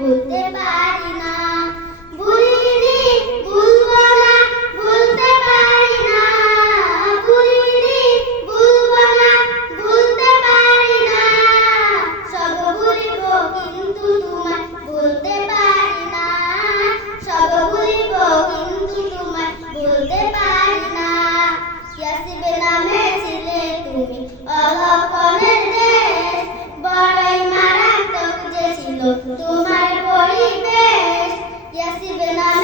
ভুলতে পারি না। ভুলিনি, ভুলবো না, ভুলতে পারি না। ভুলিনি, ভুলবো না, ভুলতে পারি না। সব ভুলিব কিন্তু তোমায় ভুলতে পারি না। সব ভুলিব কিন্তু তোমায় ভুলতে পারি না। ইয়াসিবে নামে ছিলে তুমি অলক্ষণের দেশ, বড়ই মারাত্মক যে ছিল তোমার পরিবেশ। ইয়াসিবে নামে